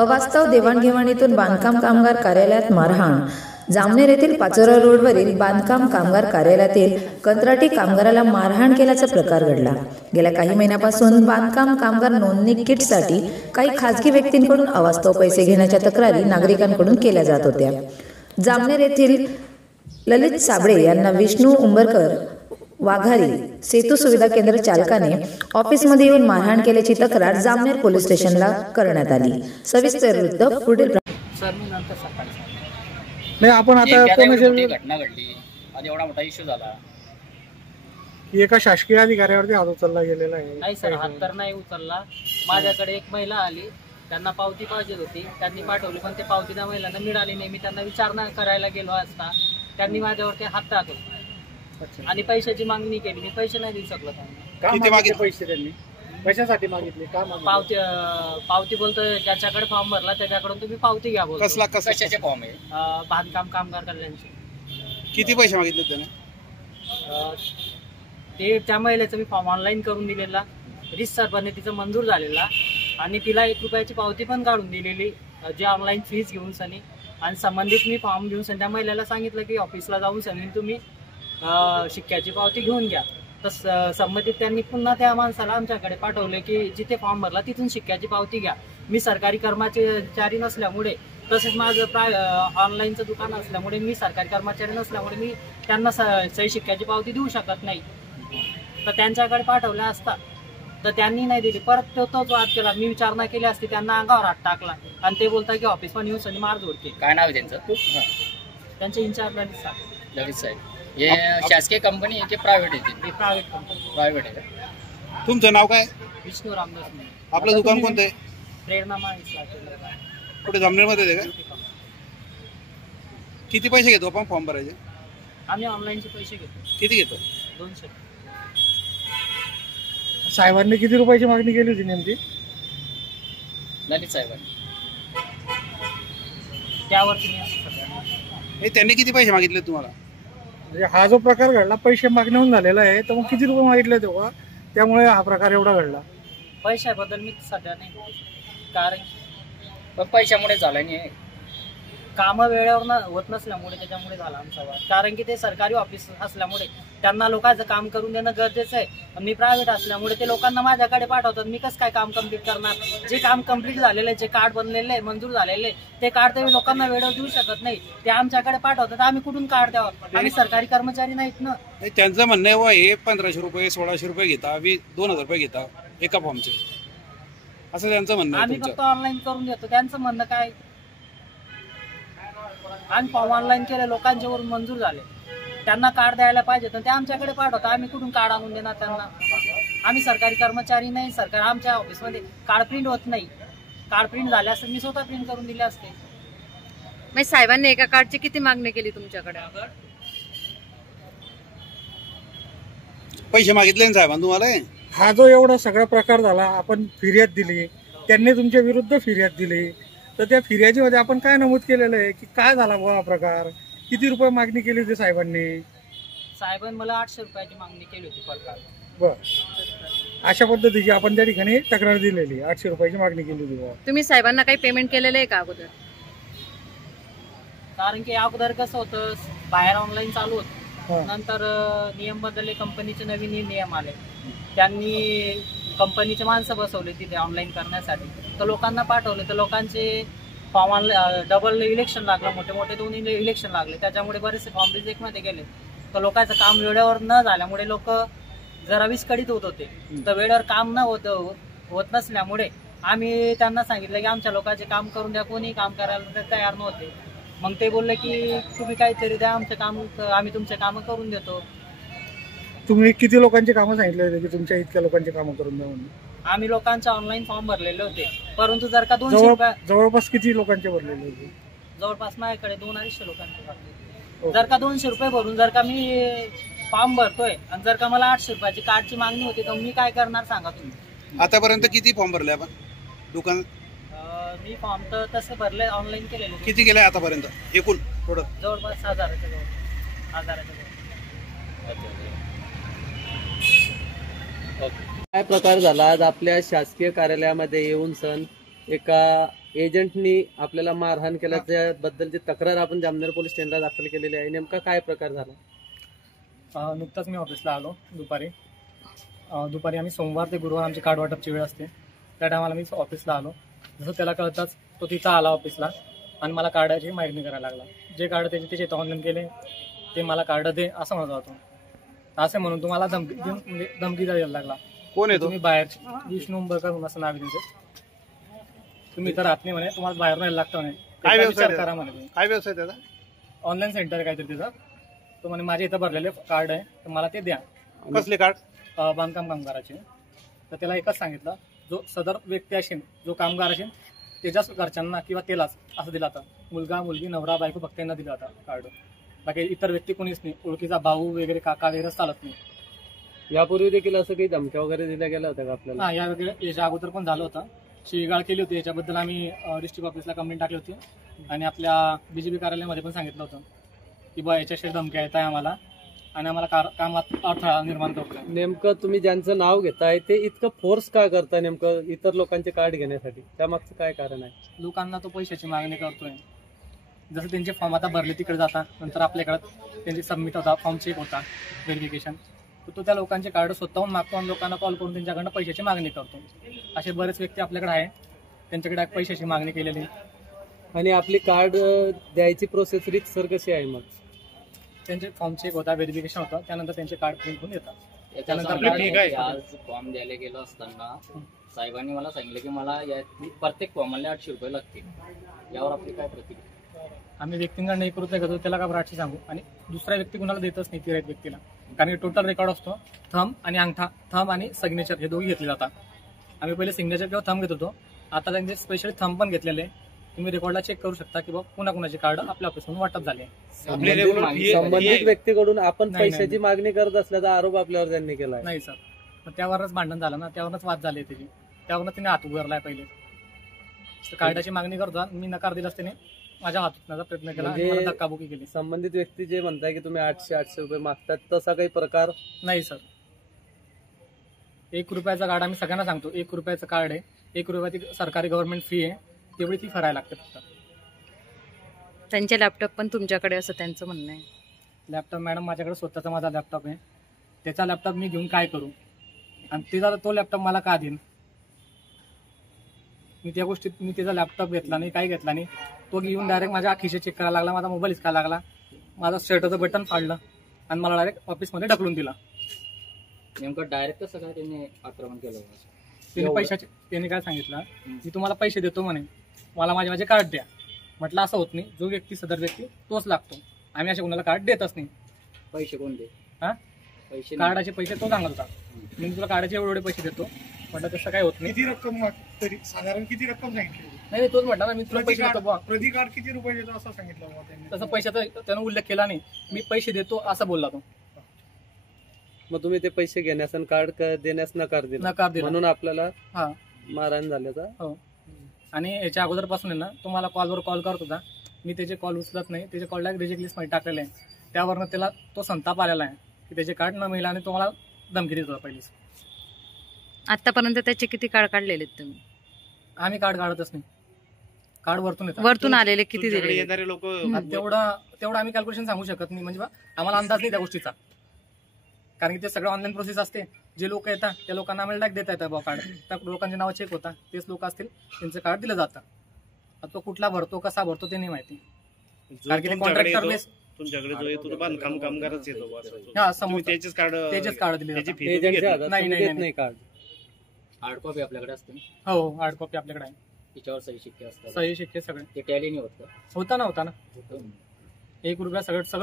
अवास्तव देवाणघेवाणीतून बांधकाम कामगार कार्यालयात मारहाण. जामनेर येथील पाचोरा रोडवरील बांधकाम कामगार कार्यालयातील कंत्राटी कामगाराला मारहाण केल्याचा प्रकार घडला. गेल्या काही महिन्यापासून बांधकाम कामगार नोंदणी किटसाठी काही खासगी व्यक्तींकडून अवास्तव पैसे घेण्याच्या तक्रारी नागरिकांकडून केल्या जात होत्या. जामनेर येथील ललित साबळे यांना विष्णू उंबरकर वाघारी सेतू सुविधा केंद्र चालकाने ऑफिसमध्ये येऊन मारहाण केल्याची तक्रार जामनेर पोलीस स्टेशनला करण्यात आली. सविस्तर वृत्त पुढील. नाही, आपण आता कोणाची घटना घडली आणि एवढा मोठा इश्यू झाला की एका शासकीय अधिकाऱ्यावरती हात उचलला गेलेला आहे. नाही सर, हात तर नाही उचलला. माझ्याकडे एक महिला आली, त्यांना पावती पाहिजे होती, त्यांनी पाठवली, पण ते पावती त्या महिलांना मिळाली नाही. मी त्यांना विचारणा करायला गेलो असता त्यांनी माझ्यावरती हात टाकला आणि पैशाची मागणी केली. मी पैसे नाही देऊ शकलो त्यांना. किती मागितले पैसे त्यांनी? कशासाठी मागितले? का पावती पावती बोलतोय, ज्याच्याकडे फॉर्म भरला त्याच्याकडून तुम्ही पावती घ्या बोलतो. कशाचे फॉर्म आहे? बांधकाम कामगार कल्याणचे. किती पैसे मागितले त्यांना? ते त्या महिलेचा मी फॉर्म ऑनलाईन करून दिलेला, रितसरपणे तिचं मंजूर झालेला आणि तिला 1 रुपयाची पावती पण काढून दिलेली, जे ऑनलाईन फीज घेऊन सनी. आणि संबंधित मी फॉर्म घेऊन सनी त्या महिलेला सांगितलं की ऑफिसला जाऊन सनी तुम्ही शिक्क्याची पावती घेऊन घ्या. तर संबंधित त्यांनी पुन्हा त्या माणसाला आमच्याकडे पाठवले की जिथे फॉर्म भरला तिथून शिक्क्याची पावती घ्या. मी सरकारी कर्मचारी नसल्यामुळे, तसेच माझं ऑनलाईनचं दुकान असल्यामुळे, मी सरकारी कर्मचारी नसल्यामुळे मी त्यांना सही शिक्क्याची पावती देऊ शकत नाही. तर त्यांच्याकडे पाठवल्या असता तर त्यांनी नाही दिली. परत तोच वाद केला. मी विचारणा केली असती, त्यांना अंगावर हात टाकला आणि ते बोलतात की ऑफिस पण येऊन मारझोड केली. काय नाव आहे त्यांचं? त्यांचे इंचार्ज ललित साहेब. हे शासकीय कंपनी आहे की प्रायव्हेट आहे? ते प्रायव्हेट कंपनी. प्रायव्हेट आहे. तुमचं नाव काय? विष्णू रामदास. आपलं दुकान कोणतं आहे? प्रेरणा कुठे जामनेरमध्ये आहे का? किती पैसे घेतो आपण फॉर्म भरायचे? आम्ही ऑनलाईनचे पैसे घेतो. किती घेतो? 200. साहेबांनी किती रुपयाची मागणी केली होती नेमकी? ललित साहेबांनी त्यावरती त्यांनी किती पैसे मागितले तुम्हाला? म्हणजे हा जो प्रकार घडला पैसे मागण्याहून झालेला आहे, तर मग किती रुपये मागितले तेव्हा, त्यामुळे हा प्रकार एवढा घडला? पैशाबद्दल मी सध्या नाही, कारण पण पैशामुळे झाला नाही. कामं वेळेवर होत नसल्यामुळे त्याच्यामुळे झाला आमचा वाद. कारण की ते सरकारी ऑफिस असल्यामुळे त्यांना लोकांचं काम करून देणं गरजेचं आहे. मी प्रायव्हेट असल्यामुळे ते लोकांना माझ्याकडे पाठवतात. मी कसं काय काम कम्प्लीट करणार? जे काम कम्प्लीट झालेलं आहे, जे कार्ड बनलेले आहे, मंजूर झालेले आहे, ते कार्ड ते लोकांना वेळेवर देऊ शकत नाही. ते आमच्याकडे पाठवतात, आम्ही कुठून कार्ड द्यावं? आम्ही सरकारी कर्मचारी नाहीत ना. त्यांचं म्हणणं आहे हे 1500 रुपये 1600 रुपये घेता, 2000 रुपये घेता एका फॉर्मचे, असं त्यांचं म्हणणं आहे. आम्ही फक्त ऑनलाईन करून देतो. त्यांचं म्हणणं काय? आम्ही फॉर्म ऑनलाईन केले, लोकांच्या वरून मंजूर झाले, त्यांना कार्ड द्यायला पाहिजे तर ते आमच्याकडे पाठवतात. आम्ही कुठून कार्ड आणून देणार त्यांना? आम्ही सरकारी कर्मचारी नाही. सरकार आमच्या ऑफिसमध्ये कार्ड प्रिंट होत नाही. कार्ड प्रिंट झाले असते मी स्वतः प्रिंट करून दिले असते. मग साहेबांनी एका कार्डची किती मागणी केली तुमच्याकडे? पैसे मागितले ना साहेबांनी तुम्हाला? हा जो एवढा सगळा प्रकार झाला, आपण फिर्याद दिली, त्यांनी तुमच्या विरुद्ध फिर्याद दिली, तर त्या फिर्यादीमध्ये आपण काय नमूद केलेलं आहे की काय झाला हा प्रकार, किती रुपये मागणी केली होती साहेबांनी? साहेबांनी मला 800 रुपयाची मागणी केली होती पर कार्ड. बरं, अशा पद्धतीची आपण त्या ठिकाणी तक्रार दिलेली, 800 रुपयाची मागणी केली होती. तुम्ही साहेबांना काही पेमेंट केलेलं आहे का अगोदर? कारण की अगोदर कसं होतं, बाहेर ऑनलाईन चालू होतं, नंतर नियम बदलले, कंपनीचे नवीन नियम आले, त्यांनी कंपनीचे माणसं बसवले तिथे ऑनलाईन करण्यासाठी, तर लोकांना पाठवले, तर लोकांचे फॉर्म डबल इलेक्शन लागलं, मोठे मोठे 2 इलेक्शन लागले, त्याच्यामुळे बरेचसे फॉर्म रिजेक्टमध्ये गेले. तर लोकांचं काम वेळेवर न झाल्यामुळे लोक जरा विस्कळीत होत होते. तर वेळेवर काम न होत नसल्यामुळे आम्ही त्यांना सांगितलं की आमच्या लोकांचे काम करून द्या. कोणी काम करायला तयार नव्हते. मग ते बोलले की तुम्ही काहीतरी द्या, आमचे काम आम्ही तुमचे कामं करून देतो. तुम्ही किती लोकांची कामं सांगितले होते की तुमच्या इतक्या लोकांची कामं करून द्या म्हणून? आम्ही लोकांचे ऑनलाईन फॉर्म भरलेले होते, परंतु जर का 200 रुपये, जवळपास किती लोकांचे भरलेले होते? जवळपास माझ्याकडे 200-250 लोकांचे भरले. जर का 200 रुपये भरून जर का मी फॉर्म भरतोय आणि जर का मला 800 रुपयाची कार्डची मागणी होती, तर मी काय करणार सांगा तुम्ही? आतापर्यंत किती फॉर्म भरले आपण दुकान? मी फॉर्म तर तसे भरले, ऑनलाईन केलेले. किती केले आतापर्यंत एकूण? थोडं जवळपास 1000च्या जवळ. काय प्रकार झाला आज आपल्या शासकीय कार्यालयामध्ये येऊन सण एका एजंटनी आपल्याला मारहाण केल्याच्याबद्दलची तक्रार आपण जामनेर पोलीस स्टेशनला दाखल केलेली आहे. नेमका काय प्रकार झाला? नुकताच मी ऑफिसला आलो दुपारी आम्ही सोमवार ते गुरुवार आमची कार्ड वाटपची वेळ असते. त्या टायमाला मी ऑफिसला आलो. जसं त्याला कळताच तो तिथं आला ऑफिसला आणि मला कार्डाची मागणी करायला लागला. जे कार्ड त्याचे ऑनलाईन केले ते मला कार्ड दे असं म्हणत होतो. असे म्हणून तुम्हाला धमकी द्यायला लागला. कोण आहे तुम्ही बाहेरचे विष्णू उंबरकर म्हणून असं नाव आहे त्याचे. तुम्ही इथं राहत नाही म्हणे, तुम्हाला बाहेर राहायला लागतं म्हणे. काय व्यवसाय विचार करा म्हणे. काय व्यवसाय त्याचा? ऑनलाईन सेंटर आहे काहीतरी त्याचं. तो म्हणे माझे इथं भरलेले कार्ड आहे तर मला ते द्या. कसले कार्ड? बांधकाम कामगाराचे. तर त्याला एकच सांगितलं, जो सदर व्यक्ती असेल, जो कामगार असेल त्याच्याच घरच्यांना किंवा त्यालाच असं दिला होता. मुलगा मुलगी नवरा बायको फक्त यांना दिला होता कार्ड. बाकी इतर व्यक्ती कोणीच नाही. ओळखीचा भाऊ वगैरे काका वगैरे चालत नाही. यापूर्वी देखील असं काही धमक्या वगैरे दिल्या गेल्या होत्या का आपल्याला? हा, याच्या अगोदर पण झालं होतं. शिवीगाळ केली होती. याच्याबद्दल आम्ही डिस्ट्रिक्ट ऑफिसला कंप्लेंट टाकली होती आणि आपल्या BJP कार्यालयामध्ये पण सांगितलं होतं की बा याच्याशी धमक्या येत आहे आम्हाला आणि आम्हाला कामात अडथळा निर्माण करतोय. नेमकं तुम्ही ज्यांचं नाव घेताय ते इतकं फोर्स का करताय नेमकं इतर लोकांचे कार्ड घेण्यासाठी? त्यामागचं काय कारण आहे? लोकांना तो पैशाची मागणी करतोय. जसं त्यांचे फॉर्म आता भरले तिकडे जातात, नंतर आपल्याकडे त्यांचे सबमिट होता, फॉर्म चेक होता, व्हेरिफिकेशन. तो त्या लोकांचे कार्ड स्वतःहून मागतो आणि लोकांना कॉल करून त्यांच्याकडनं पैशाची मागणी करतो. असे बरेच व्यक्ती आपल्याकडे आहे, त्यांच्याकडे पैशाची मागणी केलेली. आणि आपली कार्ड द्यायची प्रोसेस रितसर कशी आहे? मग त्यांचे फॉर्म चेक होता, व्हेरिफिकेशन होतं, त्यानंतर त्यांचे कार्ड प्रिंट होऊन येतात. त्यानंतर आज फॉर्म द्यायला गेलो असताना साहेबांनी मला सांगितलं की मला प्रत्येक फॉर्मला 800 रुपये लागतील. यावर आपली काय प्रतिक्रिया? आम्ही व्यक्तींकडनं 1 रुपये घेतो, त्याला का 800 सांगू? आणि दुसऱ्या व्यक्ती कुणाला देतच नाही तिऱ्यात व्यक्तीला. कारण टोटल रेकॉर्ड असतो. थंब आणि अंगठा, थंब आणि सिग्नेचर हे दोघी घेतले जातात. आम्ही पहिले सिग्नेचर किंवा थंब घेत होतो, आता त्यांचे स्पेशली थंब पण घेतलेले. तुम्ही रेकॉर्डला चेक करू शकता की बाबा कुणाकुणाचे कार्ड आपल्या ऑफिसमधून वाटप झाले. संबंधित व्यक्तीकडून आपण पैशाची मागणी करत असल्याचा आरोप आपल्यावर त्यांनी केला. नाही सर, मग त्यावरच भांडण झालं ना, त्यावरच वाद झाले त्याची. त्यावरच तिने हात उगारलाय. पहिले कार्डाची मागणी करतो, मी नकार दिलाच त्याने माझ्या हात उचलण्याचा प्रयत्न केला आणि मला धक्काबुक्की केली. संबंधित व्यक्ती जे म्हणताय की तुम्ही 800 रुपये मागतात, तसा काही प्रकार नाही सर. 1 रुपयाचा कार्ड आम्ही सगळ्यांना सांगतो. 1 रुपयाचं कार्ड आहे, 1 रुपयाची सरकारी गव्हर्नमेंट फी आहे, तेवढी ती भरायला लागते फक्त. त्यांचे लॅपटॉप पण तुमच्याकडे असं त्यांचं म्हणणं आहे. लॅपटॉप मॅडम माझ्याकडे स्वतःचा माझा लॅपटॉप आहे. त्याचा लॅपटॉप मी घेऊन काय करू आणि तो लॅपटॉप मला का देईन? मी त्या गोष्टीत मी त्याचा लॅपटॉप घेतला नाही, काही घेतला नाही. तो घेऊन डायरेक्ट माझ्या खिशे चेक करायला लागला, माझा मोबाईल हिसकायला लागला, माझा शर्टचं बटन फाडलं आणि मला डायरेक्ट ऑफिसमध्ये ढकलून दिला. नेमकं डायरेक्ट कसं काय त्यांनी आक्रमण केलं? त्याने काय सांगितलं मी तुम्हाला पैसे देतो म्हणे, मला माझे कार्ड द्या. म्हटलं असं होत नाही, जो व्यक्ती सदर व्यक्ती तोच लागतो. आम्ही अशा कोणाला कार्ड देतच नाही. पैसे कोण दे? हा, पैसे कार्डाचे पैसे तो सांगत होता. मी तुला कार्डाचे एवढे पैसे देतो. म्हटलं तसं काय होत नाही. किती रक्कम तरी साधारण किती रक्कम सांगितली? नाही, तोच म्हटला ना मी तुला पैसे देतो. प्रति कार्ड किती रुपये देतो असं सांगितलं त्यांनी? तसं पैशाचा त्यानं उल्लेख केला नाही. मी पैसे देतो असं बोलला तो. मग तुम्ही ते पैसे घेण्यास आणि कार्ड देण्यास नकार दिला म्हणून आपल्याला मारहाण झाल्याचा? हो. आणि याच्या अगोदरपासून आहे ना, तुम्हाला कॉलवर कॉल करत होता, मी त्याचे कॉल उचलत नाही. त्याचे कॉल रिजेक्ट लिस्ट मध्ये टाकलेले आहे. त्यावरनं त्याला तो संताप आलेला आहे की त्याचे कार्ड न मिळाले आणि तुम्हाला धमकी देत होता पहिलीच. आतापर्यंत त्याचे किती कार्ड काढलेले तुम्ही? आम्ही कार्ड काढतच नाही. कार्ड वरतून आलेले किती दिले? येणारे लोक तेवढं आम्ही कॅल्क्युलेशन सांगू शकत नाही. म्हणजे आम्हाला अंदाज नाही त्या गोष्टीचा, कारण की ते सगळं ऑनलाईन प्रोसेस असते. जे लोक येतात त्या लोकांना आम्हाला डायरेक्ट देता येतं कार्ड. त्या लोकांचे नाव चेक होता, तेच लोक असतील त्यांचं कार्ड दिलं जातं. तो कुठला भरतो कसा भरतो ते नाही माहिती. कारण की कॉन्ट्रॅक्टर बेस तुमच्याकडे जो येतो बांधकाम कामगारच येतो. हा, समोर त्याचेच कार्ड दिले नाही कार्ड. हार्ड कॉपी आपल्याकडे असते? हो, हार्ड कॉपी आपल्याकडे आहे. त्याच्यावर सही शिक्के असतात? सही शिक्के सगळे. ते टॅली नाही होत का? होता ना 1 रुपया सगळं